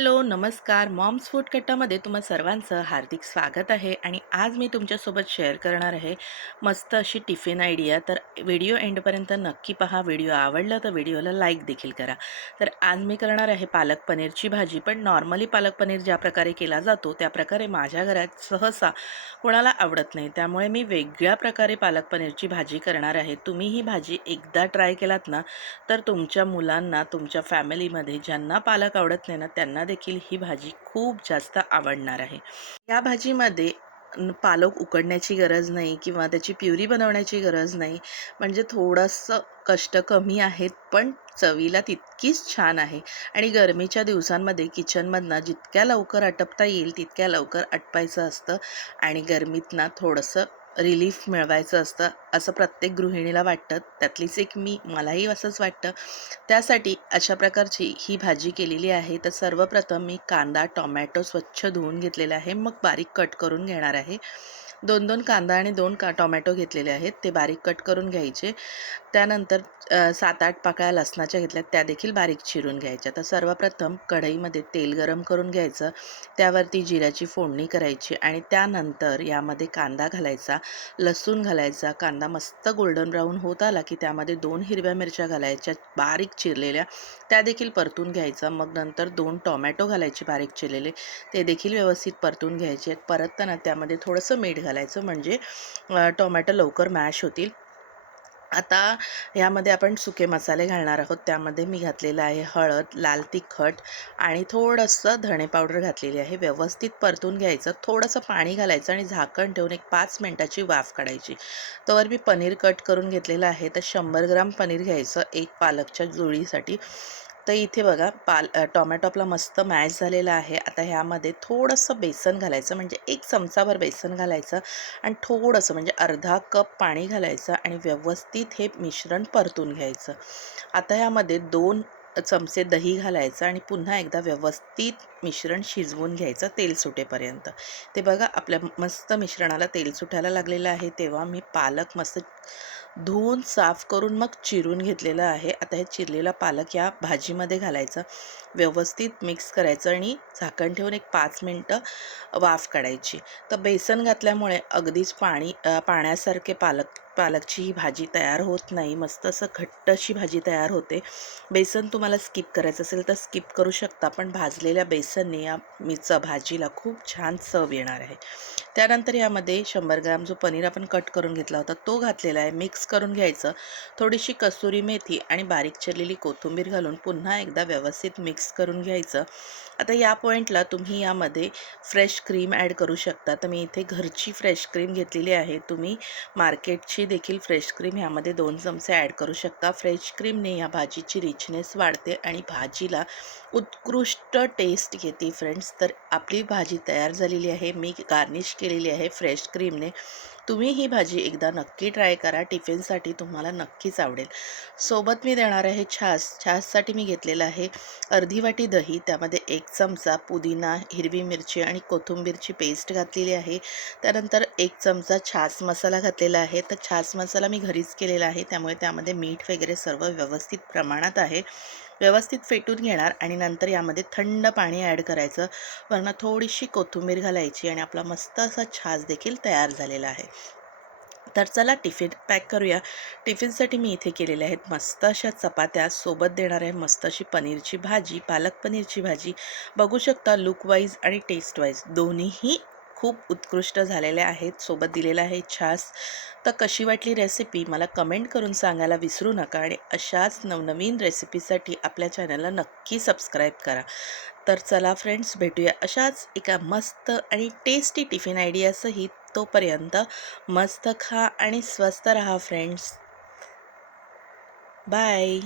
Hello, नमस्कार. Moms food कट्टामध्ये तुम्हा सर्वांचं हार्दिक स्वागत आहे आणि आज मी तुमच्यासोबत शेअर करणार आहे मस्त अशी टिफिन आयडिया. तर व्हिडिओ एंडपर्यंत नक्की पहा. व्हिडिओ आवडला तर व्हिडिओला लाईक देखील करा. तर आज मी करणार आहे पालक पनीरची भाजी. पण नॉर्मली पालक पनीर ज्या प्रकारे केला जातो, त्या प्रकारे माझ्या घरात सहसा कोणाला आवडत नाही. त्यामुळे मी वेगळ्या प्रकारे पालक पनीरची भाजी करणार आहे. तुम्ही ही भाजी एकदा ट्राय केलात ना, तर तुमच्या मुलांना, तुमच्या फॅमिलीमध्ये ज्यांना पालक आवडत नाही ना, त्यांना देखील ही भाजी खूप जास्त आवडणार आहे. या भाजीमध्ये पालक उकडण्याची गरज नाही किंवा त्याची प्युरी बनवण्याची गरज नाही. म्हणजे थोडंसं कष्ट कमी आहेत, पण चवीला तितकीच छान आहे आणि गरमीच्या दिवसांमध्ये किचनमधनं जितक्या लवकर आटपता येईल, तितक्या लवकर आटपायचं असतं आणि गरमीतनं थोडंसं रिलीफ मिळवायचं असतं, असं प्रत्येक गृहिणीला वाटतं. त्यातलीच एक मी, मलाही असंच वाटतं. त्यासाठी अशा प्रकारची ही भाजी केलेली आहे. तर सर्वप्रथम मी कांदा, टोमॅटो स्वच्छ धुवून घेतलेला आहे. मग बारीक कट करून घेणार आहे. 2-2 कांदा आणि दोन का टोमॅटो घेतलेले आहेत. ते बारीक कट करून घ्यायचे. त्यानंतर सात आठ पाकळ्या लसणाच्या घेतल्यात, त्या देखील बारीक चिरून घ्यायच्या. तर सर्वप्रथम कढईमध्ये तेल गरम करून घ्यायचं. त्यावरती जिऱ्याची फोडणी करायची आणि त्यानंतर यामध्ये कांदा घालायचा, लसूण घालायचा. कांदा मस्त गोल्डन ब्राऊन होत आला, की त्यामध्ये दोन हिरव्या मिरच्या घालायच्या बारीक चिरलेल्या, त्या देखील परतून घ्यायचं. मग नंतर दोन टोमॅटो घालायचे बारीक चिरलेले, ते देखील व्यवस्थित परतून घ्यायचे. परतताना त्यामध्ये थोडंसं मीठ घालायचं, म्हणजे टोमॅटो लवकर मॅश होतील. आता यामध्ये आपण सुके मसाले घालणार आहोत. त्यामध्ये मी घातलेलं आहे हळद, लाल तिखट आणि थोडंसं धणे पावडर घातलेली आहे. व्यवस्थित परतून घ्यायचं. थोडंसं पाणी घालायचं आणि झाकण ठेवून एक पाच मिनटाची वाफ काढायची. तोवर मी पनीर कट करून घेतलेलं आहे. तर शंभर ग्राम पनीर घ्यायचं, एक पालकच्या जुळीसाठी. तर इथे बघा पाल अ, आपला मस्त मॅश झालेला आहे. आता ह्यामध्ये थोडंसं बेसन घालायचं, म्हणजे एक चमचाभर बेसन घालायचं आणि थोडंसं म्हणजे अर्धा कप पाणी घालायचं आणि व्यवस्थित हे मिश्रण परतून घ्यायचं. आता यामध्ये दोन चमचे दही घालायचं आणि पुन्हा एकदा व्यवस्थित मिश्रण शिजवून घ्यायचं तेल सुटेपर्यंत. ते बघा आपल्या मस्त मिश्रणाला तेल सुटायला लागलेलं आहे. तेव्हा मी पालक मस्त धुवून, साफ करून मग चिरून घेतलेलं आहे. आता हे चिरलेला पालक या भाजीमध्ये घालायचं व्यवस्थित मिक्स करायचं आणि झाकण ठेवून एक पाच मिनटं वाफ काढायची. तर बेसन घातल्यामुळे अगदीच पाणी पाण्यासारखे पालक पालकची ही भाजी तयार होत नाही. मस्त असं घट्ट अशी भाजी तयार होते. बेसन तुम्हाला स्किप करायचं असेल तर स्किप करू शकता. पण भाजलेल्या बेसनने या मिरचं भाजीला खूप छान चव येणार आहे. त्यानंतर यामध्ये शंभर ग्राम जो पनीर आपण कट करून घेतला होता, तो घातलेला आहे. मिक्स करून घ्यायचं. थोडीशी कसुरी मेथी आणि बारीक चिरलेली कोथिंबीर घालून पुन्हा एकदा व्यवस्थित मिक्स करून घ्यायचं. आता या पॉईंटला तुम्ही यामध्ये फ्रेश क्रीम ॲड करू शकता. तर मी इथे घरची फ्रेश क्रीम घेतलेली आहे. तुम्ही मार्केटची देखील फ्रेश क्रीम ह्यामध्ये दोन चमचे ॲड करू शकता. फ्रेश क्रीमने या भाजीची रिचनेस वाढते आणि भाजीला उत्कृष्ट टेस्ट येते फ्रेंड्स. तर आपली भाजी तयार झालेली आहे. मी गार्निश केलेली आहे फ्रेश क्रीमने. तुम्ही ही भाजी एकदा नक्की ट्राय करा. टिफिनसाठी तुम्हाला नक्कीच आवडेल. सोबत मी देणार आहे छास. छाससाठी मी घेतलेलं आहे अर्धी वाटी दही, त्यामध्ये एक चमचा पुदिना, हिरवी मिरची आणि कोथिंबीरची पेस्ट घातलेली आहे. त्यानंतर एक चमचा छास मसाला घातलेला आहे. तर छास मसाला मी घरीच केलेला आहे. त्यामुळे त्यामध्ये मीठ वगैरे सर्व व्यवस्थित प्रमाणात आहे. व्यवस्थित फेटून घेणार आणि नंतर यामध्ये थंड पाणी ॲड करायचं. वरनं थोडीशी कोथिंबीर घालायची आणि आपला मस्त असा छास देखील तयार झालेला आहे. तर चला टिफिन पॅक करूया. टिफिनसाठी मी इथे केलेल्या आहेत मस्त अशा चपात्या. सोबत देणार आहे मस्त अशी पनीरची भाजी, पालक पनीरची भाजी. बघू शकता लुकवाईज आणि टेस्ट वाईज दोन्हीही खूप उत्कृष्ट झालेल्या आहेत. सोबत दिलेला आहे छास. तर कशी वाटली रेसिपी मला कमेंट करून सांगायला विसरू नका आणि अशाच नवनवीन रेसिपीसाठी आपल्या चॅनलला नक्की सबस्क्राईब करा. तर चला फ्रेंड्स, भेटूया अशाच एका मस्त आणि टेस्टी टिफिन आयडियासहित. तोपर्यंत मस्त खा आणि स्वस्त रहा फ्रेंड्स. बाय.